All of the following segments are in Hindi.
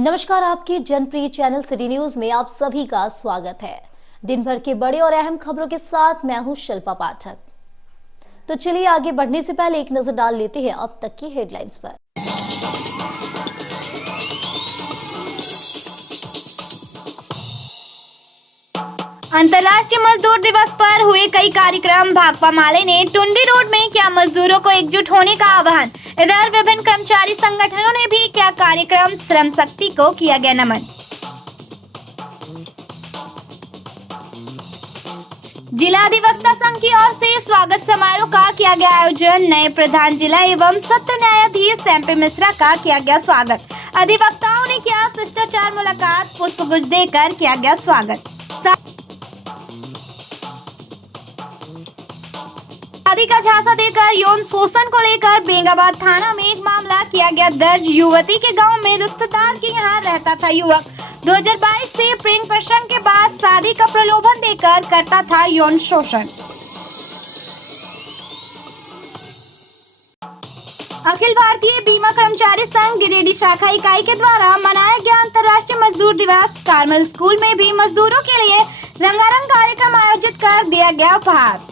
नमस्कार, आपके जनप्रिय चैनल सिटी न्यूज में आप सभी का स्वागत है। दिन भर के बड़े और अहम खबरों के साथ मैं हूं शिल्पा पाठक। तो चलिए आगे बढ़ने से पहले एक नजर डाल लेते हैं अब तक की हेडलाइंस पर। अंतर्राष्ट्रीय मजदूर दिवस पर हुए कई कार्यक्रम। भाकपा माले ने टुंडी रोड में किया मजदूरों को एकजुट होने का आह्वान। इधर विभिन्न कर्मचारी संगठनों ने भी किया कार्यक्रम। श्रम शक्ति को किया गया नमन। जिला अधिवक्ता संघ की ओर से स्वागत समारोह का किया गया आयोजन। नए प्रधान जिला एवं सत्र न्यायाधीश MP मिश्रा का किया गया स्वागत। अधिवक्ताओं ने किया शिष्टाचार मुलाकात। पुष्पगुच्छ देकर किया गया स्वागत। शादी का झांसा देकर यौन शोषण को लेकर बेंगाबाद थाना में एक मामला किया गया दर्ज। युवती के गांव में रिश्तेदार के यहां रहता था युवक। 2022 से प्रेम प्रसंग के बाद शादी का प्रलोभन देकर करता था यौन शोषण। अखिल भारतीय बीमा कर्मचारी संघ गिरिडीह शाखा इकाई के द्वारा मनाया गया अंतर्राष्ट्रीय मजदूर दिवस। कार्मल स्कूल में भी मजदूरों के लिए रंगारंग कार्यक्रम आयोजित कर दिया गया उपहार।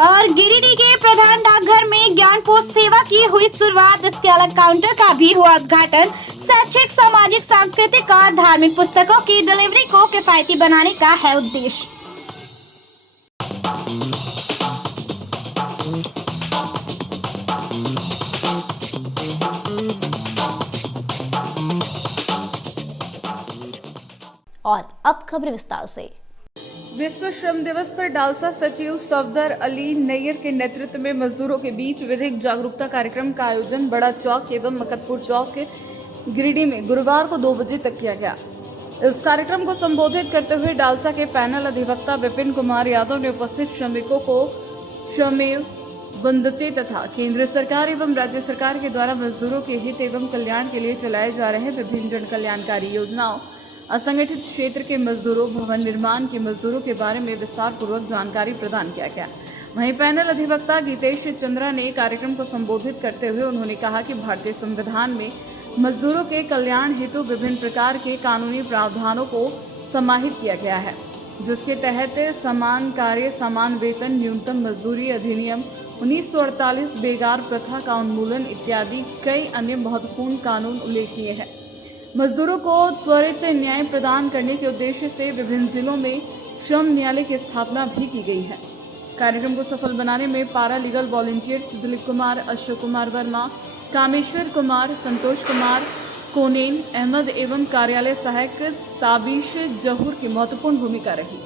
और गिरिडीह के प्रधान डाकघर में ज्ञान पोस्ट सेवा की हुई शुरुआत। इसके अलग काउंटर का भी हुआ उद्घाटन। शैक्षिक, सामाजिक, सांस्कृतिक और धार्मिक पुस्तकों की डिलीवरी को किफायती बनाने का है उद्देश्य। और अब खबर विस्तार से। विश्व श्रम दिवस पर डालसा सचिव सफदर अली नैयर के नेतृत्व में मजदूरों के बीच विधिक जागरूकता कार्यक्रम का आयोजन बड़ा चौक एवं मकतपुर चौक के गिरिडीह में गुरुवार को 2 बजे तक किया गया। इस कार्यक्रम को संबोधित करते हुए डालसा के पैनल अधिवक्ता विपिन कुमार यादव ने उपस्थित श्रमिकों को श्रमेव बंधुते तथा केंद्र सरकार एवं राज्य सरकार के द्वारा मजदूरों के हित एवं कल्याण के लिए चलाए जा रहे विभिन्न जन कल्याणकारी योजनाओं, असंगठित क्षेत्र के मजदूरों, भवन निर्माण के मजदूरों के बारे में विस्तार पूर्वक जानकारी प्रदान किया गया। वहीं पैनल अधिवक्ता गीतेश चंद्रा ने कार्यक्रम को संबोधित करते हुए उन्होंने कहा कि भारतीय संविधान में मजदूरों के कल्याण हेतु विभिन्न प्रकार के कानूनी प्रावधानों को समाहित किया गया है, जिसके तहत समान कार्य समान वेतन, न्यूनतम मजदूरी अधिनियम 1948, बेगार प्रथा का उन्मूलन इत्यादि कई अन्य महत्वपूर्ण कानून उल्लेखनीय है। मजदूरों को त्वरित न्याय प्रदान करने के उद्देश्य से विभिन्न जिलों में श्रम न्यायालय की स्थापना भी की गई है। कार्यक्रम को सफल बनाने में पारा लीगल वॉलंटियर्स दिलीप कुमार, अशोक कुमार वर्मा, कामेश्वर कुमार, संतोष कुमार, कोनेन अहमद एवं कार्यालय सहायक ताबिश जहूर की महत्वपूर्ण भूमिका रही।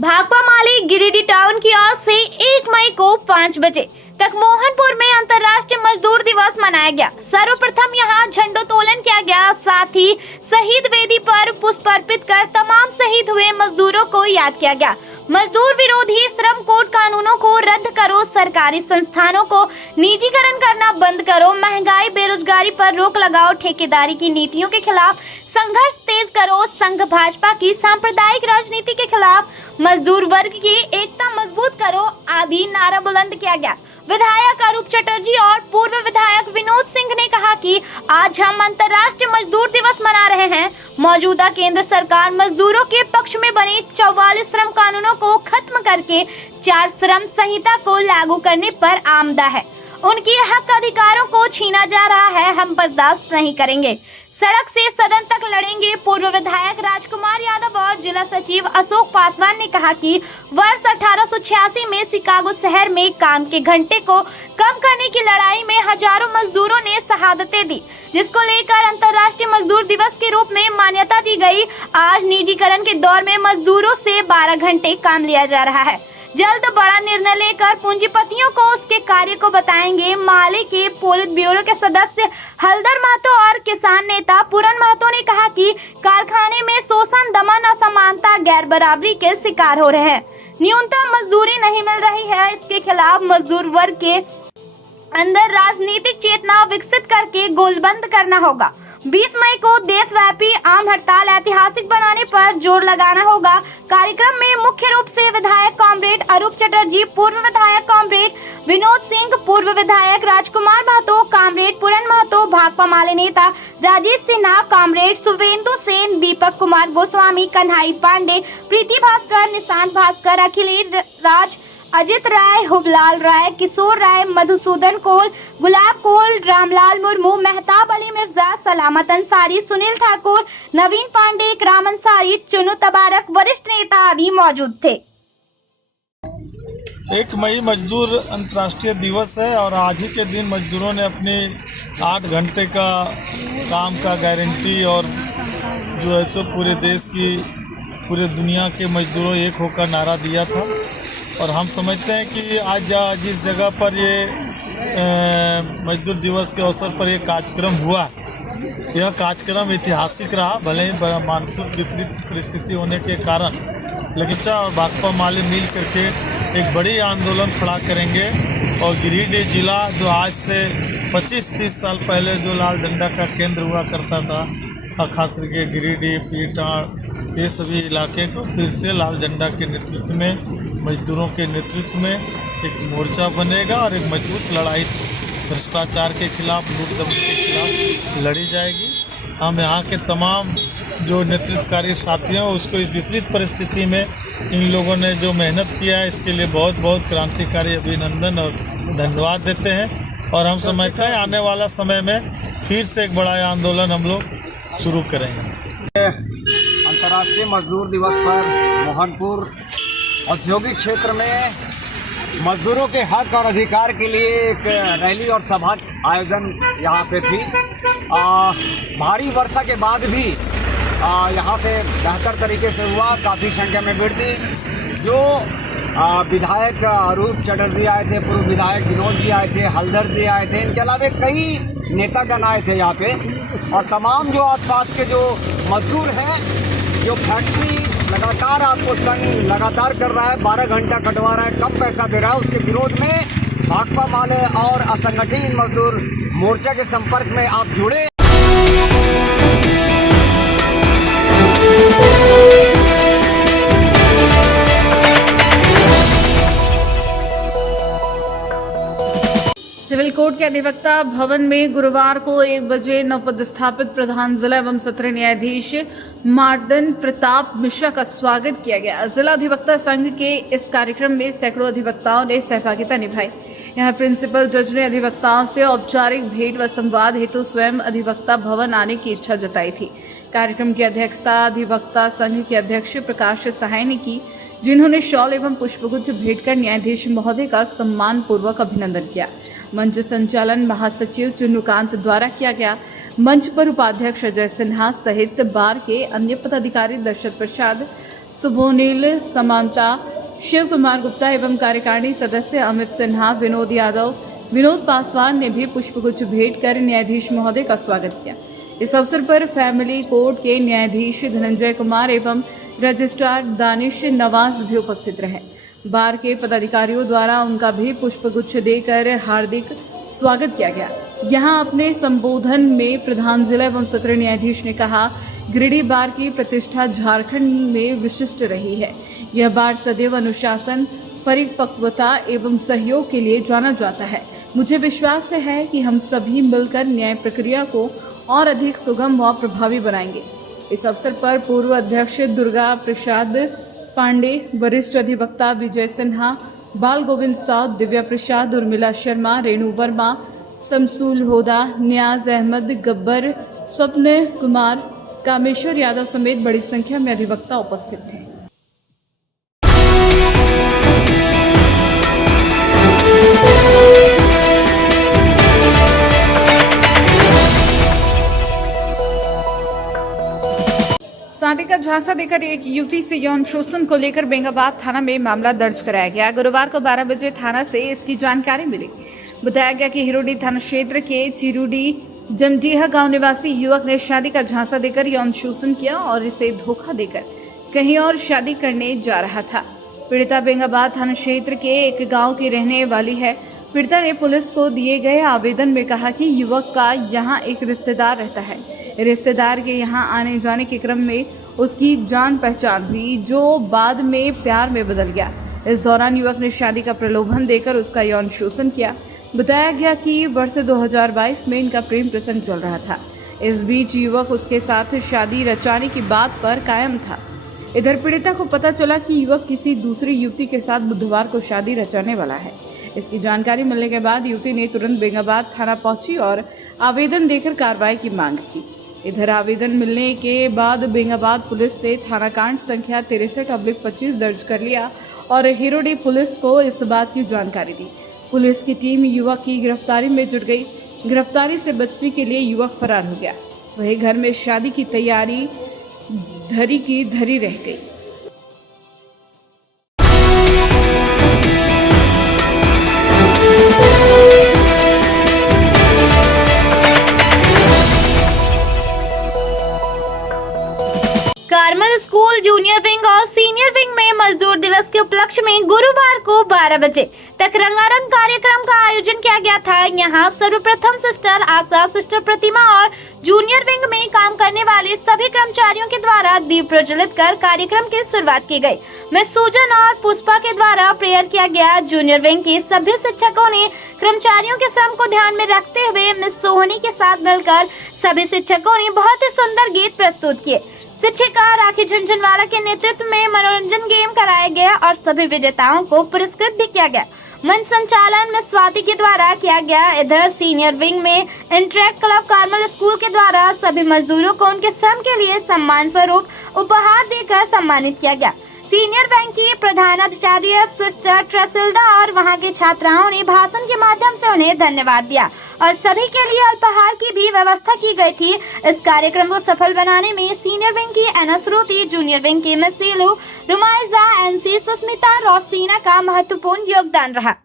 भाकपा माले गिरिडीह टाउन की ओर से 1 मई को 5 बजे तक मोहनपुर में अंतर्राष्ट्रीय मजदूर दिवस मनाया गया। सर्वप्रथम यहां झंडोत्तोलन किया गया। साथ ही शहीद वेदी पर पुष्प अर्पित कर तमाम शहीद हुए मजदूरों को याद किया गया। मजदूर विरोधी श्रम कोड कानूनों को रद्द करो, सरकारी संस्थानों को निजीकरण करना बंद करो, महंगाई बेरोजगारी पर रोक लगाओ, ठेकेदारी की नीतियों के खिलाफ संघर्ष तेज करो, संघ भाजपा की सांप्रदायिक राजनीति के खिलाफ मजदूर वर्ग की एकता मजबूत करो आदि नारा बुलंद किया गया। विधायक अरूप चटर्जी और पूर्व विधायक विनोद सिंह ने कहा कि आज हम अंतर्राष्ट्रीय मजदूर दिवस मना रहे हैं। मौजूदा केंद्र सरकार मजदूरों के पक्ष में बने 44 श्रम कानूनों को खत्म करके 4 श्रम संहिता को लागू करने पर आमदा है। उनके हक अधिकारों को छीना जा रहा है, हम बर्दाश्त नहीं करेंगे। सड़क से सदन तक लड़ेंगे। पूर्व विधायक राजकुमार यादव और जिला सचिव अशोक पासवान ने कहा कि वर्ष 1886 में शिकागो शहर में काम के घंटे को कम करने की लड़ाई में हजारों मजदूरों ने शहादतें दी, जिसको लेकर अंतर्राष्ट्रीय मजदूर दिवस के रूप में मान्यता दी गई। आज निजीकरण के दौर में मजदूरों से 12 घंटे काम लिया जा रहा है। जल्द बड़ा निर्णय लेकर पूंजीपतियों को उसके कार्य को बताएंगे। माले के पोलित ब्यूरो के सदस्य हलदर महतो और किसान नेता पूरन महतो ने कहा कि कारखाने में शोषण, दमन, असमानता, गैर बराबरी के शिकार हो रहे हैं। न्यूनतम मजदूरी नहीं मिल रही है। इसके खिलाफ मजदूर वर्ग के अंदर राजनीतिक चेतना विकसित करके गोलबंद करना होगा। 20 मई को देशव्यापी आम हड़ताल ऐतिहासिक बनाने पर जोर लगाना होगा। कार्यक्रम में मुख्य रूप से विधायक कॉमरेड अरूप चटर्जी, पूर्व विधायक कॉमरेड विनोद सिंह, पूर्व विधायक राजकुमार महतो, कॉमरेड पूरन महतो, भाकपा माले नेता राजेश सिन्हा, कॉमरेड सुवेंदु सेन, दीपक कुमार गोस्वामी, कन्हाई पांडे, प्रीति भास्कर, निशांत भास्कर, अखिलेश राज, अजित राय, हुबलाल राय, किशोर राय, मधुसूदन कोल, गुलाब कोल, रामलाल मुर्मू, मेहताब अली मिर्जा, सलामत अंसारी, सुनील ठाकुर, नवीन पांडे, इकराम अंसारी, चुनू तबारक, वरिष्ठ नेता आदि मौजूद थे। 1 मई मजदूर अंतर्राष्ट्रीय दिवस है और आज ही के दिन मजदूरों ने अपने 8 घंटे का काम का गारंटी और जो है सो पूरे देश की, पूरे दुनिया के मजदूरों एक होकर नारा दिया था। और हम समझते हैं कि आज जिस जगह पर ये मजदूर दिवस के अवसर पर ये कार्यक्रम हुआ, यह कार्यक्रम ऐतिहासिक रहा। भले ही मानसून विपरीत परिस्थिति होने के कारण लेकिन और भाकपा माले मिल करके एक बड़ी आंदोलन खड़ा करेंगे और गिरिडीह जिला जो आज से 25-30 साल पहले जो लाल झंडा का केंद्र हुआ करता था, खास करके गिरिडीह, पीटान, ये सभी इलाके को फिर से लाल झंडा के नेतृत्व में, मजदूरों के नेतृत्व में एक मोर्चा बनेगा और एक मजबूत लड़ाई भ्रष्टाचार के खिलाफ, लूट दमन के खिलाफ लड़ी जाएगी। हम यहाँ के तमाम जो नेतृत्वकारी साथी हैं उसको इस विपरीत परिस्थिति में इन लोगों ने जो मेहनत किया है इसके लिए बहुत बहुत क्रांतिकारी अभिनंदन और धन्यवाद देते हैं। और हम समझते हैं आने वाला समय में फिर से एक बड़ा आंदोलन हम लोग शुरू करेंगे। अंतर्राष्ट्रीय मजदूर दिवस पर मोहनपुर औद्योगिक क्षेत्र में मजदूरों के हक और अधिकार के लिए एक रैली और सभा आयोजन यहाँ पे थी। भारी वर्षा के बाद भी यहाँ पे बेहतर तरीके से हुआ। काफ़ी संख्या में भीड़ थी। जो विधायक अरूप चटर्जी आए थे, पूर्व विधायक विनोद जी आए थे, हल्दर जी आए थे, इनके अलावा कई नेतागण आए थे यहाँ पे। और तमाम जो आसपास के जो मजदूर हैं, जो फैक्ट्री लगातार आपको तंग लगातार कर रहा है, 12 घंटा कटवा रहा है, कम पैसा दे रहा है, उसके विरोध में भाकपा माले और असंगठित मजदूर मोर्चा के संपर्क में आप जुड़े। सिविल कोर्ट के अधिवक्ता भवन में गुरुवार को 1 बजे नवपदस्थापित प्रधान जिला एवं सत्र न्यायाधीश मार्दन प्रताप मिश्रा का स्वागत किया गया। जिला अधिवक्ता संघ के इस कार्यक्रम में सैकड़ों अधिवक्ताओं ने सहभागिता निभाई। यहाँ प्रिंसिपल जज ने अधिवक्ताओं से औपचारिक भेंट व संवाद हेतु स्वयं अधिवक्ता भवन आने की इच्छा जताई थी। कार्यक्रम की अध्यक्षता अधिवक्ता संघ के अध्यक्ष प्रकाश सहाय ने की, जिन्होंने शॉल एवं पुष्पगुच्छ भेंट कर न्यायाधीश महोदय का सम्मान पूर्वक अभिनंदन किया। मंच संचालन महासचिव चुन्नुकांत द्वारा किया गया। मंच पर उपाध्यक्ष अजय सिन्हा सहित बार के अन्य पदाधिकारी दशरथ प्रसाद, सुभोनील समांता, शिव कुमार गुप्ता एवं कार्यकारिणी सदस्य अमित सिन्हा, विनोद यादव, विनोद पासवान ने भी पुष्पगुच्छ भेंट कर न्यायाधीश महोदय का स्वागत किया। इस अवसर पर फैमिली कोर्ट के न्यायाधीश धनंजय कुमार एवं रजिस्ट्रार दानिश नवाज भी उपस्थित रहे। बार के पदाधिकारियों द्वारा उनका भी पुष्पगुच्छ देकर हार्दिक स्वागत किया गया। यहां अपने संबोधन में प्रधान जिला एवं सत्र न्यायाधीश ने कहा, गिरिडीह बार की प्रतिष्ठा झारखंड में विशिष्ट रही है। यह बार सदैव अनुशासन, परिपक्वता एवं सहयोग के लिए जाना जाता है। मुझे विश्वास है कि हम सभी मिलकर न्याय प्रक्रिया को और अधिक सुगम व प्रभावी बनाएंगे। इस अवसर पर पूर्व अध्यक्ष दुर्गा प्रसाद पांडे, वरिष्ठ अधिवक्ता विजय सिन्हा, बाल गोविंद साव, दिव्या प्रसाद, उर्मिला शर्मा, रेणु वर्मा, शमसूल होदा, नियाज अहमद, गब्बर, स्वप्न कुमार, कामेश्वर यादव समेत बड़ी संख्या में अधिवक्ता उपस्थित थे। शादी का झांसा देकर एक युवती से यौन शोषण को लेकर बेंगाबाद थाना में मामला दर्ज कराया गया। गुरुवार को 12 बजे थाना से इसकी जानकारी मिली। बताया गया कि हिरोडी थाना क्षेत्र के चिरुडी जमडीहा गांव निवासी युवक ने शादी का झांसा देकर यौन शोषण किया और इसे धोखा देकर कहीं और शादी करने जा रहा था। पीड़िता बेंगाबाद थाना क्षेत्र के एक गाँव की रहने वाली है। पीड़िता ने पुलिस को दिए गए आवेदन में कहा कि युवक का यहाँ एक रिश्तेदार रहता है। रिश्तेदार के यहाँ आने जाने के क्रम में उसकी जान पहचान हुई, जो बाद में प्यार में बदल गया। इस दौरान युवक ने शादी का प्रलोभन देकर उसका यौन शोषण किया। बताया गया कि वर्ष 2022 में इनका प्रेम प्रसंग चल रहा था। इस बीच युवक उसके साथ शादी रचाने की बात पर कायम था। इधर पीड़िता को पता चला कि युवक किसी दूसरी युवती के साथ बुधवार को शादी रचाने वाला है। इसकी जानकारी मिलने के बाद युवती ने तुरंत बेंगाबाद थाना पहुंची और आवेदन देकर कार्रवाई की मांग की। इधर आवेदन मिलने के बाद बेंगाबाद पुलिस ने थाना कांड संख्या 63/25 दर्ज कर लिया और हिरोडी पुलिस को इस बात की जानकारी दी। पुलिस की टीम युवक की गिरफ्तारी में जुट गई। गिरफ्तारी से बचने के लिए युवक फरार हो गया। वहीं घर में शादी की तैयारी धरी की धरी रह गई। कार्मल स्कूल जूनियर विंग और सीनियर विंग में मजदूर दिवस के उपलक्ष्य में गुरुवार को 12 बजे तक रंगारंग कार्यक्रम का आयोजन किया गया था। यहां सर्वप्रथम सिस्टर आशा, सिस्टर प्रतिमा और जूनियर विंग में काम करने वाले सभी कर्मचारियों के द्वारा दीप प्रज्वलित कर कार्यक्रम की शुरुआत की गई। मिस सुजन और पुष्पा के द्वारा प्रेयर किया गया। जूनियर विंग के सभी शिक्षकों ने कर्मचारियों के श्रम को ध्यान में रखते हुए मिस सोहनी के साथ मिलकर सभी शिक्षकों ने बहुत ही सुंदर गीत प्रस्तुत किए। शिक्षिका राखी झुनझुनवाला के नेतृत्व में मनोरंजन गेम कराया गया और सभी विजेताओं को पुरस्कृत भी किया गया। मंच संचालन में स्वाति के द्वारा किया गया। इधर सीनियर विंग में इंटरैक्ट क्लब कार्मल स्कूल के द्वारा सभी मजदूरों को उनके श्रम के लिए सम्मान स्वरूप उपहार देकर सम्मानित किया गया। सीनियर बैंक की प्रधानाचार्य सिस्टर ट्रेसिल्डा और वहां के छात्राओं ने भाषण के माध्यम से उन्हें धन्यवाद दिया और सभी के लिए अल्पाहार की भी व्यवस्था की गई थी। इस कार्यक्रम को सफल बनाने में सीनियर विंग की एनश्रुति, जूनियर विंग की मिस सीलू, रुमाइजा, एनसी, सुस्मिता, रोसीना का महत्वपूर्ण योगदान रहा।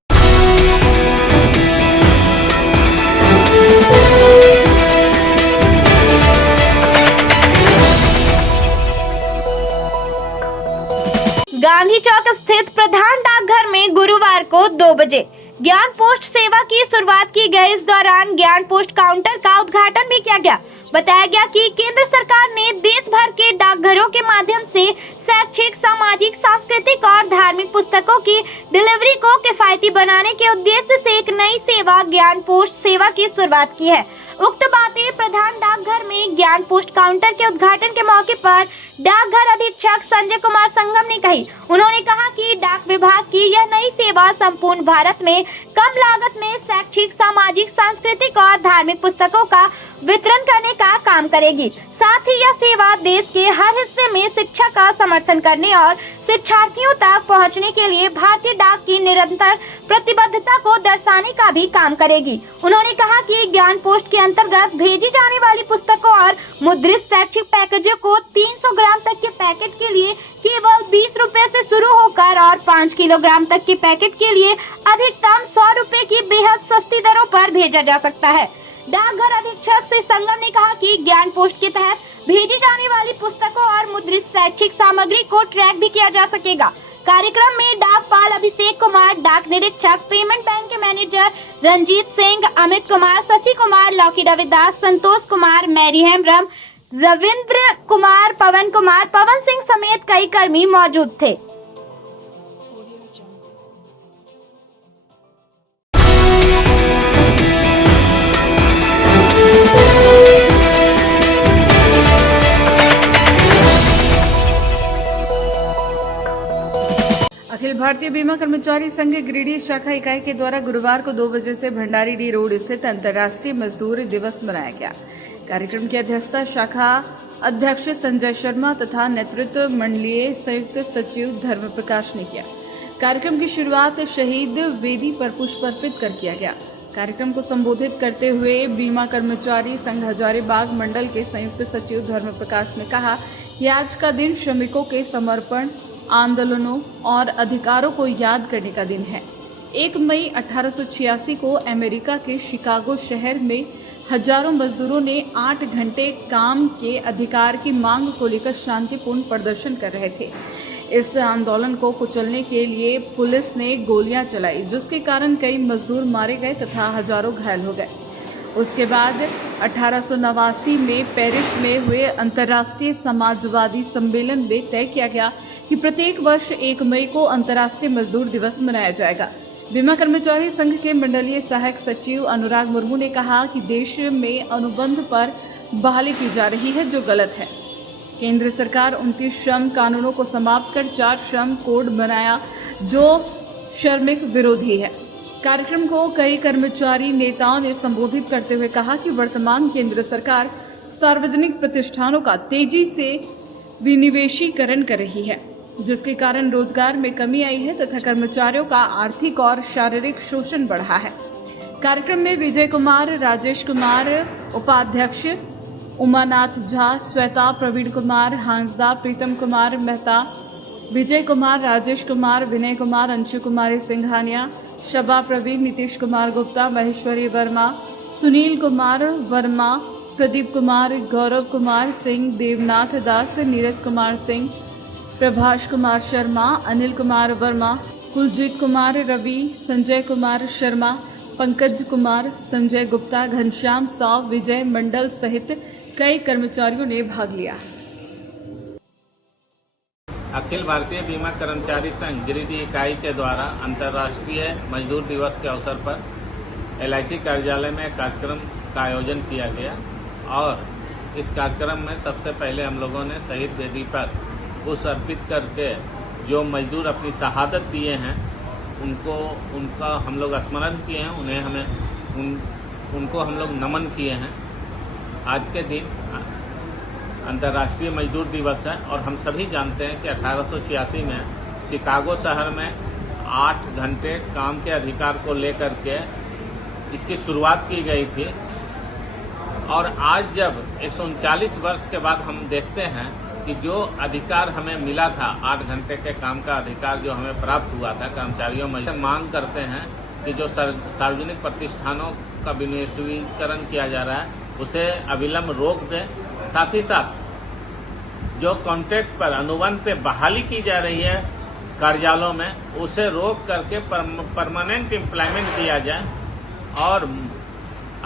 गांधी चौक स्थित प्रधान डाकघर में गुरुवार को 2 बजे ज्ञान पोस्ट सेवा की शुरुआत की गई। इस दौरान ज्ञान पोस्ट काउंटर का उद्घाटन भी किया गया। बताया गया कि केंद्र सरकार ने देश भर के डाकघरों के माध्यम से शैक्षिक, सामाजिक, सांस्कृतिक और धार्मिक पुस्तकों की डिलीवरी को किफायती बनाने के उद्देश्य से एक नई सेवा ज्ञान पोस्ट सेवा की शुरुआत की है। उक्त बातें प्रधान डाकघर में ज्ञान पोस्ट काउंटर के उद्घाटन के मौके पर डाकघर अधीक्षक संजय कुमार संगम ने कही। उन्होंने कहा कि डाक विभाग की यह नई सेवा संपूर्ण भारत में कम लागत में शैक्षिक, सामाजिक, सांस्कृतिक और धार्मिक पुस्तकों का वितरण करने का काम करेगी। साथ ही यह सेवा देश के हर हिस्से में शिक्षा का समर्थन करने और शिक्षार्थियों तक पहुंचने के लिए भारतीय डाक की निरंतर प्रतिबद्धता को दर्शाने का भी काम करेगी। उन्होंने कहा कि ज्ञान पोस्ट के अंतर्गत भेजी जाने वाली पुस्तकों और मुद्रित शैक्षिक पैकेजों को 300 ग्राम तक के पैकेट के लिए केवल 20 रुपए से शुरू होकर और 5 किलोग्राम तक के पैकेट के लिए अधिकतम 100 रुपए की बेहद सस्ती दरों पर भेजा जा सकता है। डाकघर अधीक्षक श्री संगम ने कहा कि ज्ञान पोस्ट के तहत भेजी जाने वाली पुस्तकों और मुद्रित शैक्षिक सामग्री को ट्रैक भी किया जा सकेगा। कार्यक्रम में डाकपाल अभिषेक कुमार, डाक निरीक्षक, पेमेंट बैंक के मैनेजर रंजीत सिंह, अमित कुमार, शशि कुमार, लौकी रविदास, संतोष कुमार, मैरी हेम्ब्रम, रविंद्र कुमार, पवन सिंह समेत कई कर्मी मौजूद थे। अखिल भारतीय बीमा कर्मचारी संघ गिरिडीह शाखा इकाई के द्वारा गुरुवार को 2 बजे से भंडारी डी रोड स्थित अंतर्राष्ट्रीय मजदूर दिवस मनाया गया। कार्यक्रम की अध्यक्षता शाखा अध्यक्ष संजय शर्मा तथा नेतृत्व मंडलीय संयुक्त सचिव धर्म प्रकाश ने किया। कार्यक्रम की शुरुआत शहीद वेदी पर पुष्प अर्पित कर किया गया। कार्यक्रम को संबोधित करते हुए बीमा कर्मचारी संघ हजारीबाग मंडल के संयुक्त सचिव धर्म प्रकाश ने कहा कि आज का दिन श्रमिकों के समर्पण, आंदोलनों और अधिकारों को याद करने का दिन है। 1 मई 1886 को अमेरिका के शिकागो शहर में हजारों मजदूरों ने 8 घंटे काम के अधिकार की मांग को लेकर शांतिपूर्ण प्रदर्शन कर रहे थे। इस आंदोलन को कुचलने के लिए पुलिस ने गोलियां चलाई, जिसके कारण कई मजदूर मारे गए तथा हजारों घायल हो गए। उसके बाद 1889 में पेरिस में हुए अंतर्राष्ट्रीय समाजवादी सम्मेलन में तय किया गया कि प्रत्येक वर्ष 1 मई को अंतर्राष्ट्रीय मजदूर दिवस मनाया जाएगा। बीमा कर्मचारी संघ के मंडलीय सहायक सचिव अनुराग मुर्मू ने कहा कि देश में अनुबंध पर बहाली की जा रही है, जो गलत है। केंद्र सरकार 29 श्रम कानूनों को समाप्त कर 4 श्रम कोड बनाया, जो श्रमिक विरोधी है। कार्यक्रम को कई कर्मचारी नेताओं ने संबोधित करते हुए कहा कि वर्तमान केंद्र सरकार सार्वजनिक प्रतिष्ठानों का तेजी से विनिवेशीकरण कर रही है, जिसके कारण रोजगार में कमी आई है तथा कर्मचारियों का आर्थिक और शारीरिक शोषण बढ़ा है। कार्यक्रम में विजय कुमार, राजेश कुमार उपाध्यक्ष, उमानाथ झा, श्वेता, प्रवीण कुमार हांसदा, प्रीतम कुमार मेहता, विजय कुमार, राजेश कुमार, विनय कुमार, अंशु कुमारी सिंघानिया, शबा प्रवीण, नीतीश कुमार गुप्ता, महेश्वरी वर्मा, सुनील कुमार वर्मा, प्रदीप कुमार, गौरव कुमार सिंह, देवनाथ दास, नीरज कुमार सिंह, प्रभाष कुमार शर्मा, अनिल कुमार वर्मा, कुलजीत कुमार रवि, संजय कुमार शर्मा, पंकज कुमार, संजय गुप्ता, घनश्याम साव, विजय मंडल सहित कई कर्मचारियों ने भाग लिया। अखिल भारतीय बीमा कर्मचारी संघ गिरिडीह इकाई के द्वारा अंतर्राष्ट्रीय मजदूर दिवस के अवसर पर LIC कार्यालय में कार्यक्रम का आयोजन किया गया और इस कार्यक्रम में सबसे पहले हम लोगों ने शहीद वेदी पर पुष्प अर्पित करके जो मजदूर अपनी शहादत दिए हैं उनका हम लोग स्मरण किए हैं, उनको हम लोग नमन किए हैं। आज के दिन अंतर्राष्ट्रीय मजदूर दिवस है और हम सभी जानते हैं कि 1886 में शिकागो शहर में 8 घंटे काम के अधिकार को लेकर के इसकी शुरुआत की गई थी और आज जब 139 वर्ष के बाद हम देखते हैं कि जो अधिकार हमें मिला था, 8 घंटे के काम का अधिकार जो हमें प्राप्त हुआ था, कर्मचारियों में मांग करते हैं कि जो सार्वजनिक प्रतिष्ठानों का विनिवेशीकरण किया जा रहा है उसे अविलंब रोक दें। साथ ही साथ जो कॉन्ट्रैक्ट पर अनुबंध पे बहाली की जा रही है कार्यालयों में उसे रोक करके परमानेंट एम्प्लॉयमेंट दिया जाए और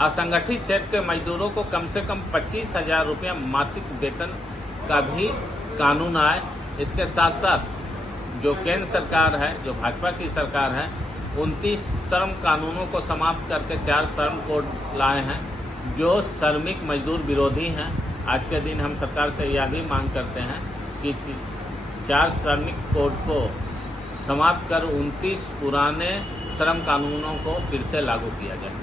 असंगठित क्षेत्र के मजदूरों को कम से कम 25,000 रुपया मासिक वेतन का भी कानून आए। इसके साथ साथ जो केंद्र सरकार है, जो भाजपा की सरकार है, 29 श्रम कानूनों को समाप्त करके 4 श्रम कोड लाए हैं जो श्रमिक मजदूर विरोधी हैं। आज के दिन हम सरकार से यह भी मांग करते हैं कि 4 श्रमिक कोड को समाप्त कर 29 पुराने श्रम कानूनों को फिर से लागू किया जाए।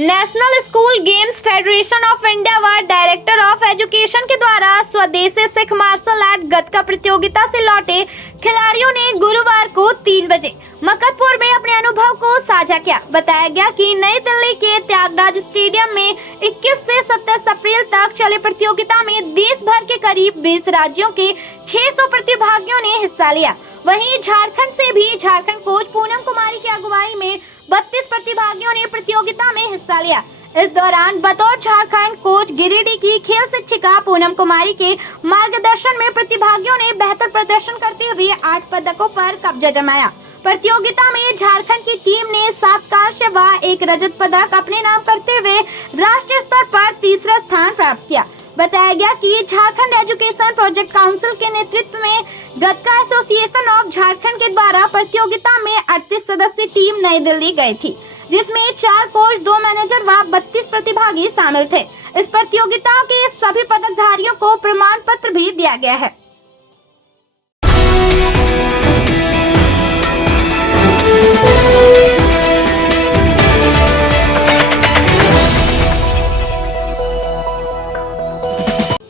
National school games federation of India व डायरेक्टर ऑफ एजुकेशन के द्वारा स्वदेशी सिख मार्शल आर्ट गतका प्रतियोगिता से लौटे खिलाड़ियों ने गुरुवार को 3 बजे मकतपुर में अपने अनुभव को साझा किया। बताया गया कि नई दिल्ली के त्यागराज स्टेडियम में 21 से 27 अप्रैल तक चले प्रतियोगिता में देश भर के करीब 20 राज्यों के 600 प्रतिभागियों ने हिस्सा लिया। वहीं झारखंड से भी झारखंड कोच पूनम कुमारी की अगुवाई में 32 प्रतिभागियों ने प्रतियोगिता में हिस्सा लिया। इस दौरान बतौर झारखंड कोच गिरिडीह की खेल शिक्षिका पूनम कुमारी के मार्गदर्शन में प्रतिभागियों ने बेहतर प्रदर्शन करते हुए 8 पदकों पर कब्जा जमाया। प्रतियोगिता में झारखंड की टीम ने 7 कांस्य व 1 रजत पदक अपने नाम करते हुए राष्ट्रीय स्तर पर तीसरा स्थान प्राप्त किया। बताया गया कि झारखंड एजुकेशन प्रोजेक्ट काउंसिल के नेतृत्व में गतका एसोसिएशन ऑफ झारखंड के द्वारा प्रतियोगिता में 38 सदस्यीय टीम नई दिल्ली गई थी, जिसमें 4 कोच, 2 मैनेजर व 32 प्रतिभागी शामिल थे। इस प्रतियोगिता के सभी पदकधारियों को प्रमाण पत्र भी दिया गया है।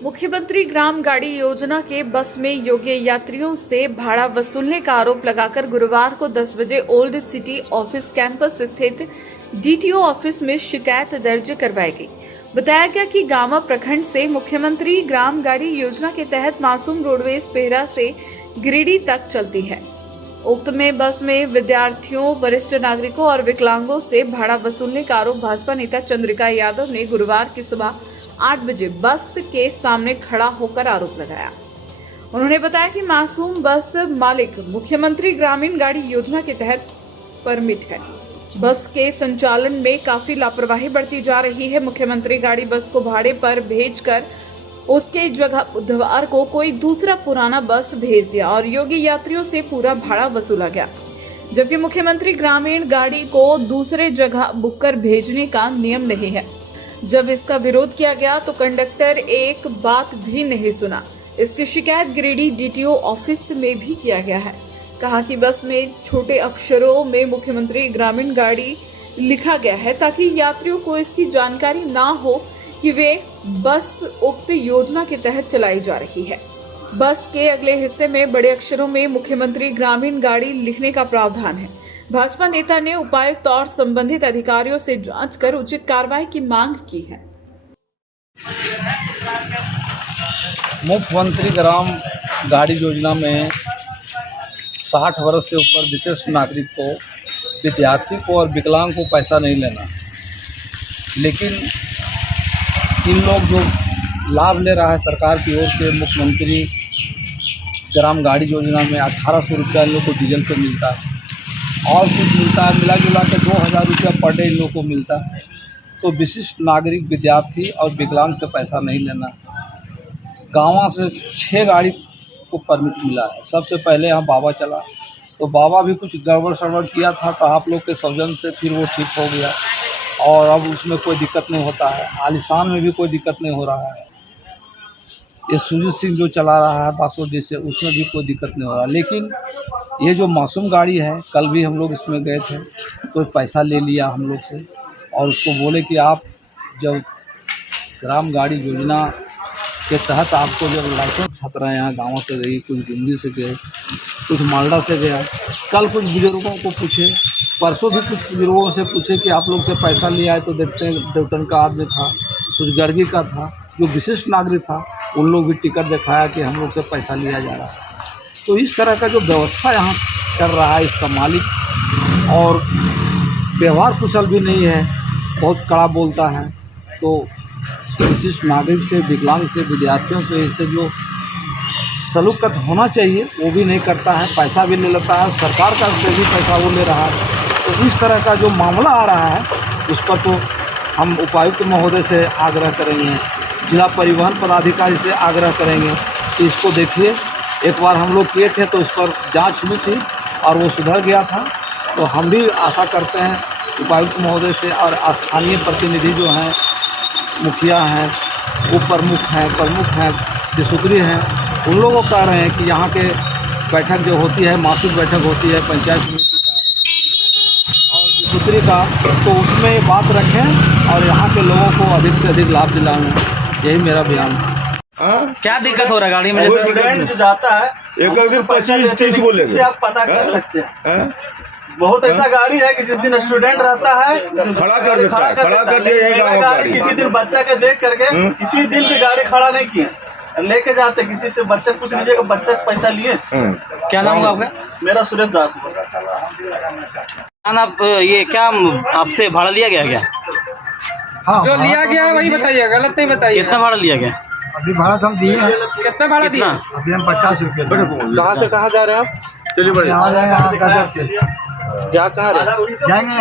मुख्यमंत्री ग्राम गाड़ी योजना के बस में योग्य यात्रियों से भाड़ा वसूलने का आरोप लगाकर गुरुवार को 10 बजे ओल्ड सिटी ऑफिस कैंपस स्थित DTO ऑफिस में शिकायत दर्ज करवाई गई। बताया गया कि गांवा प्रखंड से मुख्यमंत्री ग्राम गाड़ी योजना के तहत मासूम रोडवेज पेहरा से गिरिडीह तक चलती है। उक्त में बस में विद्यार्थियों, वरिष्ठ नागरिकों और विकलांगों से भाड़ा वसूलने का आरोप भाजपा नेता चंद्रिका यादव ने गुरुवार की सुबह 8 बजे बस के सामने खड़ा होकर आरोप लगाया। उन्होंने बताया कि मासूम बस मालिक मुख्यमंत्री ग्रामीण गाड़ी योजना के तहत परमिट है। बस के संचालन में काफी लापरवाही बरती जा रही है। मुख्यमंत्री गाड़ी बस को भाड़े पर भेजकर उसके जगह बुधवार को कोई दूसरा पुराना बस भेज दिया और योग्य यात्रियों से पूरा भाड़ा वसूला गया, जबकि मुख्यमंत्री ग्रामीण गाड़ी को दूसरे जगह बुक कर भेजने का नियम नहीं है। जब इसका विरोध किया गया तो कंडक्टर एक बात भी नहीं सुना। इसकी शिकायत गिरिडीह डीटीओ ऑफिस में भी किया गया है। कहा कि बस में छोटे अक्षरों में मुख्यमंत्री ग्रामीण गाड़ी लिखा गया है ताकि यात्रियों को इसकी जानकारी ना हो कि वे बस उक्त योजना के तहत चलाई जा रही है। बस के अगले हिस्से में बड़े अक्षरों में मुख्यमंत्री ग्रामीण गाड़ी लिखने का प्रावधान है। भाजपा नेता ने उपायुक्त और संबंधित अधिकारियों से जांच कर उचित कार्रवाई की मांग की है। मुख्यमंत्री ग्राम गाड़ी योजना में 60 वर्ष से ऊपर विशेष नागरिक को, विद्यार्थी को और विकलांग को पैसा नहीं लेना, लेकिन इन लोग जो लाभ ले रहा है सरकार की ओर से मुख्यमंत्री ग्राम गाड़ी योजना में 1800 रुपया इन लोग को डीजल पे मिलता है और कुछ मिलता है, मिला जुला के 2000 रुपया पर डे इन लोग को मिलता है। तो विशिष्ट नागरिक, विद्यार्थी और विकलांग से पैसा नहीं लेना। गाँव से 6 गाड़ी को परमिट मिला है। सबसे पहले यहाँ बाबा चला, तो बाबा भी कुछ गड़बड़ सड़बड़ किया था, तो आप लोग के सौजन से फिर वो ठीक हो गया और अब उसमें कोई दिक्कत नहीं होता है। आलिशान में भी कोई दिक्कत नहीं हो रहा है। ये सुजीत सिंह जो चला रहा है बासोडी से, उसमें भी कोई दिक्कत नहीं हो रहा। लेकिन ये जो मासूम गाड़ी है, कल भी हम लोग इसमें गए थे तो पैसा ले लिया हम लोग से और उसको बोले कि आप जब ग्राम गाड़ी योजना के तहत आपको जब लाइसेंस छात्रा यहाँ गाँव से गई, कुछ दिल्ली से गए, कुछ मालदा से गया, कल कुछ बुजुर्गों को पूछे, परसों भी कुछ बुजुर्गों से पूछे कि आप लोग से पैसा लिया है, तो देखते हैं देवटन का आदमी था, कुछ गर्गी का था, जो विशिष्ट नागरिक था, उन लोग भी टिकट दिखाया कि हम लोग से पैसा लिया जा रहा है। तो इस तरह का जो व्यवस्था यहाँ कर रहा है इसका मालिक, और व्यवहार कुशल भी नहीं है, बहुत कड़ा बोलता है। तो विशिष्ट नागरिक से, विकलांग से, विद्यार्थियों से इससे जो सलूकत होना चाहिए वो भी नहीं करता है, पैसा भी ले लेता है, सरकार का से भी पैसा वो ले रहा है। तो इस तरह का जो मामला आ रहा है उस पर तो हम उपायुक्त महोदय से आग्रह करेंगे, जिला परिवहन पदाधिकारी से आग्रह करेंगे कि इसको देखिए। एक बार हम लोग किए थे तो उस पर जांच हुई थी और वो सुधर गया था। तो हम भी आशा करते हैं उपायुक्त महोदय से और स्थानीय प्रतिनिधि जो हैं, मुखिया हैं, उप प्रमुख हैं, जिसूत्री हैं, उन लोगों को कह रहे हैं कि यहाँ के बैठक जो होती है, मासिक बैठक होती है पंचायत समिति का और जिसूत्री का, तो उसमें ये बात रखें और यहाँ के लोगों को अधिक से अधिक लाभ दिलाएं। यही मेरा बयान है। क्या दिक्कत हो रहा है गाड़ी में? जैसे स्टूडेंट जो जाता है एक दिन 25-30 बोले से आप पता कर सकते हैं। बहुत ऐसा गाड़ी है कि जिस दिन स्टूडेंट रहता है खड़ा कर दिया गाड़ी, किसी दिन बच्चा के देख करके किसी दिन भी गाड़ी खड़ा नहीं किया, लेके जाते किसी से बच्चा पूछ लीजिएगा, बच्चे से पैसा लिए। क्या नाम होगा आपका? मेरा सुरेश दास। आप ये क्या आपसे भाड़ा लिया गया क्या? हाँ, जो लिया गया है वही बताइए, गलत नहीं बताइए। कितना भाड़ा लिया गया? अभी भाड़ा तो हम दिए हैं। कितना भाड़ा दिया? अभी हम 50 रुपये। कहाँ से कहाँ जा रहे हैं आप? चलिए बढ़िया। जा कहाँ रहे? जाएंगे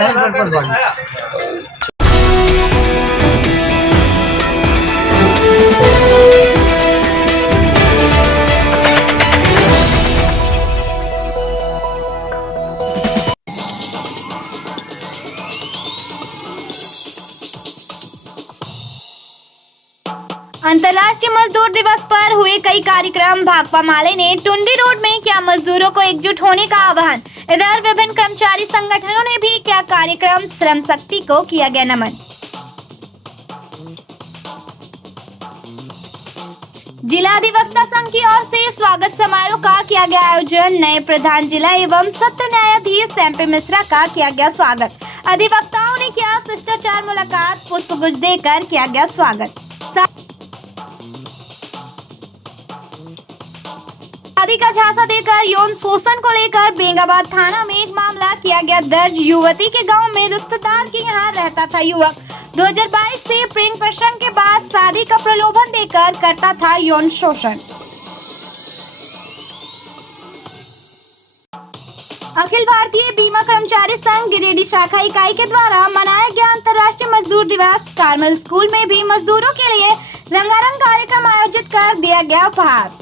अंतर्राष्ट्रीय मजदूर दिवस पर हुए कई कार्यक्रम। भाकपा माले ने टुंडी रोड में किया मजदूरों को एकजुट होने का आह्वान। इधर विभिन्न कर्मचारी संगठनों ने भी किया कार्यक्रम। श्रम शक्ति को किया गया नमन। जिला अधिवक्ता संघ की ओर से स्वागत समारोह का किया गया आयोजन। नए प्रधान जिला एवं सत्र न्यायाधीश MP मिश्रा का किया गया स्वागत। अधिवक्ताओं ने किया शिष्टाचार मुलाकात, पुष्पगुच्छ देकर किया गया स्वागत। युवती का झांसा देकर यौन शोषण को लेकर बेंगाबाद थाना में एक मामला किया गया दर्ज। युवती के गांव में रिश्तेदार के यहां रहता था युवक। 2022 से प्रेम प्रसंग के बाद शादी का प्रलोभन देकर करता था यौन शोषण। अखिल भारतीय बीमा कर्मचारी संघ गिरिडीह शाखा इकाई के द्वारा मनाया गया अंतर्राष्ट्रीय मजदूर दिवस। कार्मल स्कूल में भी मजदूरों के लिए रंगारंग कार्यक्रम आयोजित कर दिया गया उपहार।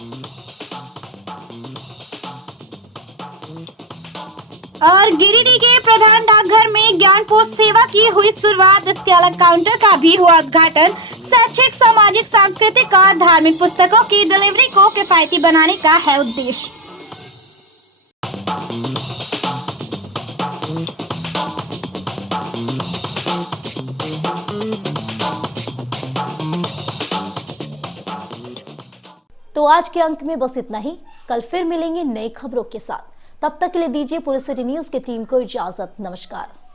और गिरिडीह के प्रधान डाकघर में ज्ञान पोस्ट सेवा की हुई शुरुआत। इसके अलग काउंटर का भी हुआ उद्घाटन। शैक्षिक, सामाजिक, सांस्कृतिक और धार्मिक पुस्तकों की डिलीवरी को किफायती बनाने का है उद्देश्य। तो आज के अंक में बस इतना ही। कल फिर मिलेंगे नई खबरों के साथ। तब तक के लिए दीजिए पूरे सिटी न्यूज की टीम को इजाजत। नमस्कार।